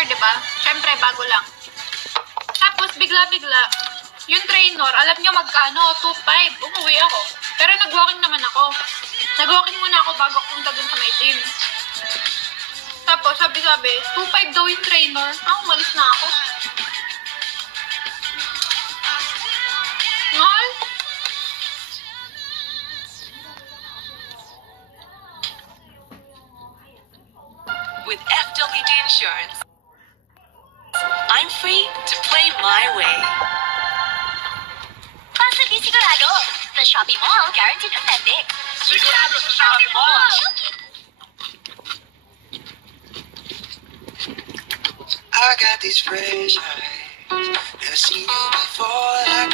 trainer, di ba? Siyempre, bago lang. Tapos, bigla-bigla, yung trainer, alam nyo magkano? 2.5. Umuwi ako. Pero nag-walking naman ako. Nag-walking muna ako bago ako punta dun sa may gym. Tapos, sabi-sabi, 2.5 daw yung trainer. Umalis na ako. Mahal? With FWD Insurance, I'm free to play my way. Basta di sigurado. Sa Shopee Mall, guaranteed authentic. Sigurado sa Shopee Mall! I got these fresh eyes. Never seen you before like